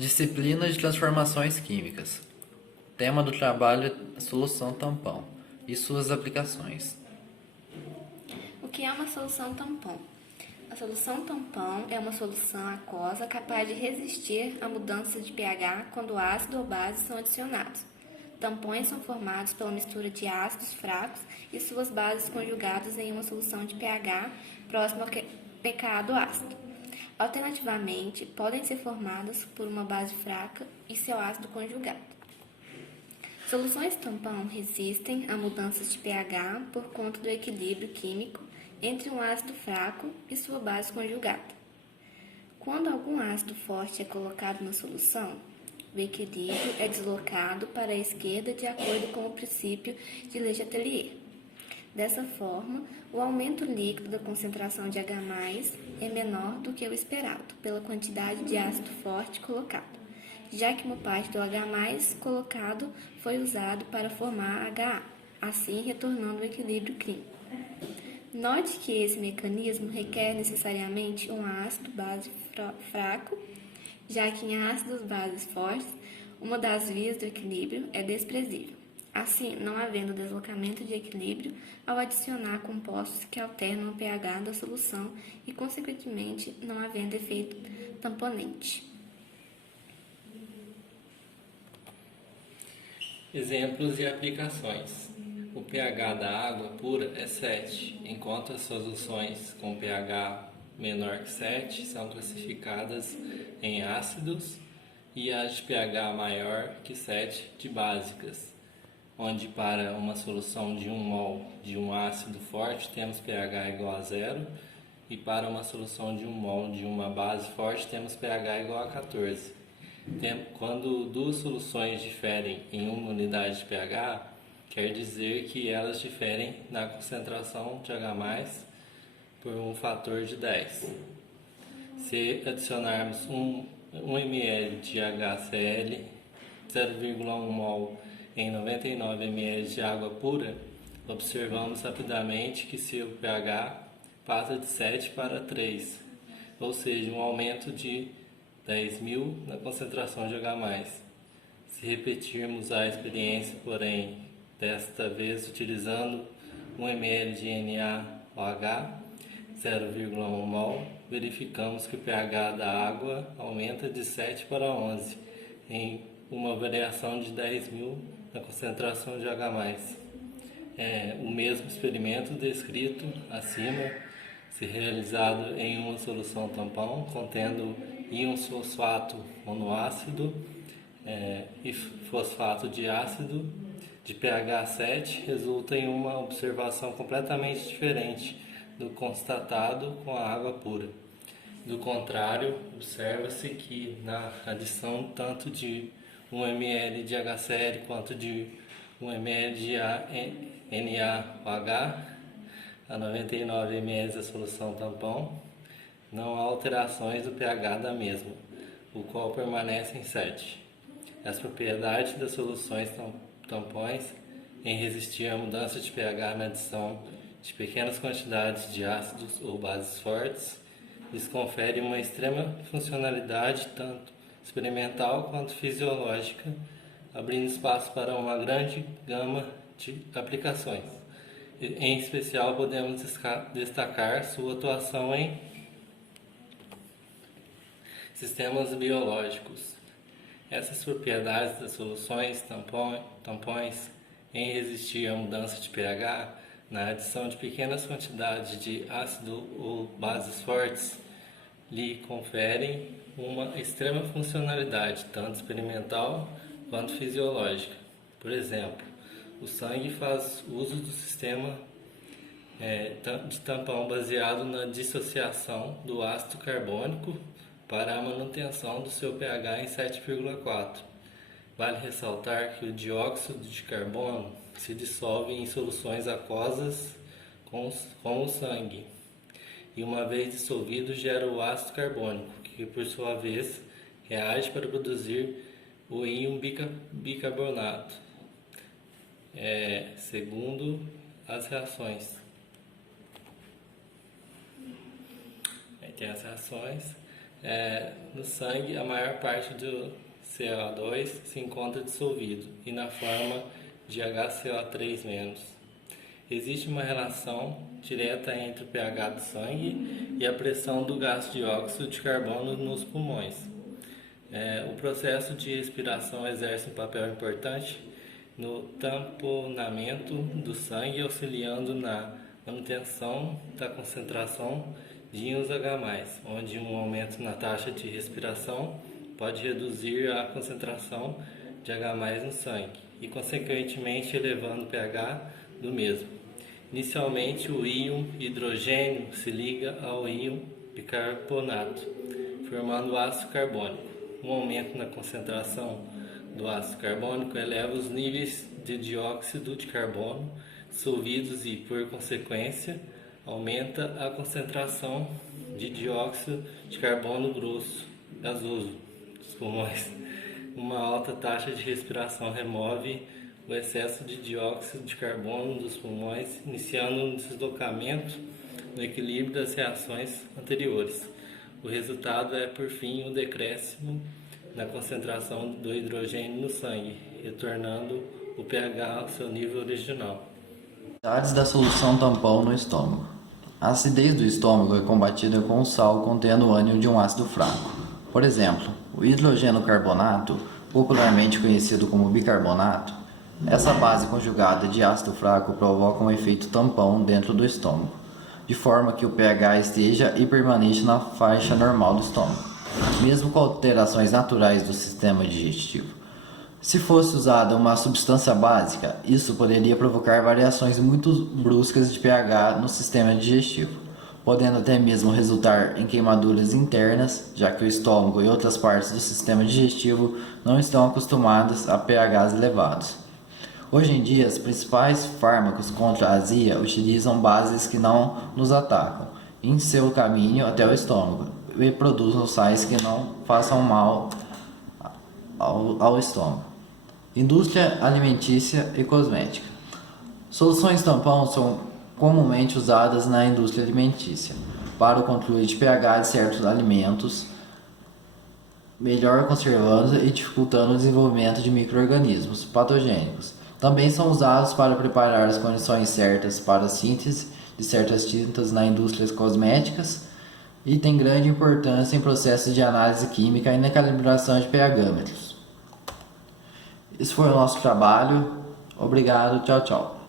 Disciplina de transformações químicas. Tema do trabalho é solução tampão e suas aplicações. O que é uma solução tampão? A solução tampão é uma solução aquosa capaz de resistir a mudanças de pH quando ácido ou base são adicionados. Tampões são formados pela mistura de ácidos fracos e suas bases conjugadas em uma solução de pH próximo ao pK do ácido. Alternativamente, podem ser formadas por uma base fraca e seu ácido conjugado. Soluções tampão resistem a mudanças de pH por conta do equilíbrio químico entre um ácido fraco e sua base conjugada. Quando algum ácido forte é colocado na solução, o equilíbrio é deslocado para a esquerda de acordo com o princípio de Le Chatelier. Dessa forma, o aumento líquido da concentração de H+, é menor do que o esperado pela quantidade de ácido forte colocado, já que uma parte do H+, colocado foi usado para formar HA, assim retornando o equilíbrio químico. Note que esse mecanismo requer necessariamente um ácido base fraco, já que em ácidos bases fortes, uma das vias do equilíbrio é desprezível. Assim, não havendo deslocamento de equilíbrio ao adicionar compostos que alternam o pH da solução e, consequentemente, não havendo efeito tamponante. Exemplos e aplicações. O pH da água pura é 7, enquanto as soluções com pH menor que 7 são classificadas em ácidos e as de pH maior que 7 de básicas, onde para uma solução de 1 mol de um ácido forte temos pH igual a 0 e para uma solução de 1 mol de uma base forte temos pH igual a 14. Quando duas soluções diferem em uma unidade de pH, quer dizer que elas diferem na concentração de H+, por um fator de 10. Se adicionarmos 1 ml de HCl, 0,1 mol em 99 ml de água pura, observamos rapidamente que seu pH passa de 7 para 3, ou seja, um aumento de 10.000 na concentração de H+. Se repetirmos a experiência, porém, desta vez utilizando 1 ml de NaOH, 0,1 mol, verificamos que o pH da água aumenta de 7 para 11, em uma variação de 10.000 na concentração de H+. O mesmo experimento descrito acima, se realizado em uma solução tampão contendo íon fosfato monoácido e fosfato de ácido de pH 7, resulta em uma observação completamente diferente do constatado com a água pura. Do contrário, observa-se que na adição tanto de 1 ml de HCl quanto de 1 ml de NaOH a 99 ml da solução tampão, não há alterações do pH da mesma, o qual permanece em 7. As propriedades das soluções tampões em resistir à mudança de pH na adição de pequenas quantidades de ácidos ou bases fortes lhes confere uma extrema funcionalidade tanto experimental quanto fisiológica, abrindo espaço para uma grande gama de aplicações. Em especial, podemos destacar sua atuação em sistemas biológicos. Essas propriedades das soluções tampões em resistir à mudança de pH na adição de pequenas quantidades de ácido ou bases fortes lhe conferem uma extrema funcionalidade, tanto experimental quanto fisiológica. Por exemplo, o sangue faz uso do sistema de tampão baseado na dissociação do ácido carbônico para a manutenção do seu pH em 7,4. Vale ressaltar que o dióxido de carbono se dissolve em soluções aquosas como o sangue, e uma vez dissolvido gera o ácido carbônico, que por sua vez reage para produzir o íon bicarbonato, segundo as reações. Aí tem as reações. No sangue, a maior parte do CO2 se encontra dissolvido e na forma de HCO3-. Existe uma relação direta entre o pH do sangue e a pressão do gás dióxido de carbono nos pulmões. O processo de respiração exerce um papel importante no tamponamento do sangue, auxiliando na manutenção da concentração de íons H+, onde um aumento na taxa de respiração pode reduzir a concentração de H+ no sangue e, consequentemente, elevando o pH do mesmo. Inicialmente, o íon hidrogênio se liga ao íon bicarbonato, formando o ácido carbônico. Um aumento na concentração do ácido carbônico eleva os níveis de dióxido de carbono dissolvidos e, por consequência, aumenta a concentração de dióxido de carbono gasoso dos pulmões. Uma alta taxa de respiração remove o excesso de dióxido de carbono dos pulmões, iniciando um deslocamento no equilíbrio das reações anteriores. O resultado é, por fim, o decréscimo na concentração do hidrogênio no sangue, retornando o pH ao seu nível original. Propriedades da solução tampão no estômago. A acidez do estômago é combatida com o sal contendo o ânion de um ácido fraco. Por exemplo, o hidrogênio carbonato, popularmente conhecido como bicarbonato, essa base conjugada de ácido fraco provoca um efeito tampão dentro do estômago, de forma que o pH esteja e permaneça na faixa normal do estômago, mesmo com alterações naturais do sistema digestivo. Se fosse usada uma substância básica, isso poderia provocar variações muito bruscas de pH no sistema digestivo, podendo até mesmo resultar em queimaduras internas, já que o estômago e outras partes do sistema digestivo não estão acostumadas a pHs elevados. Hoje em dia, os principais fármacos contra a azia utilizam bases que não nos atacam em seu caminho até o estômago e produzem sais que não façam mal ao estômago. Indústria alimentícia e cosmética. Soluções tampão são comumente usadas na indústria alimentícia para o controle de pH de certos alimentos, melhor conservando e dificultando o desenvolvimento de micro-organismos patogênicos. Também são usados para preparar as condições certas para a síntese de certas tintas na indústria cosméticas e tem grande importância em processos de análise química e na calibração de pH-metros. Esse foi o nosso trabalho. Obrigado, tchau, tchau.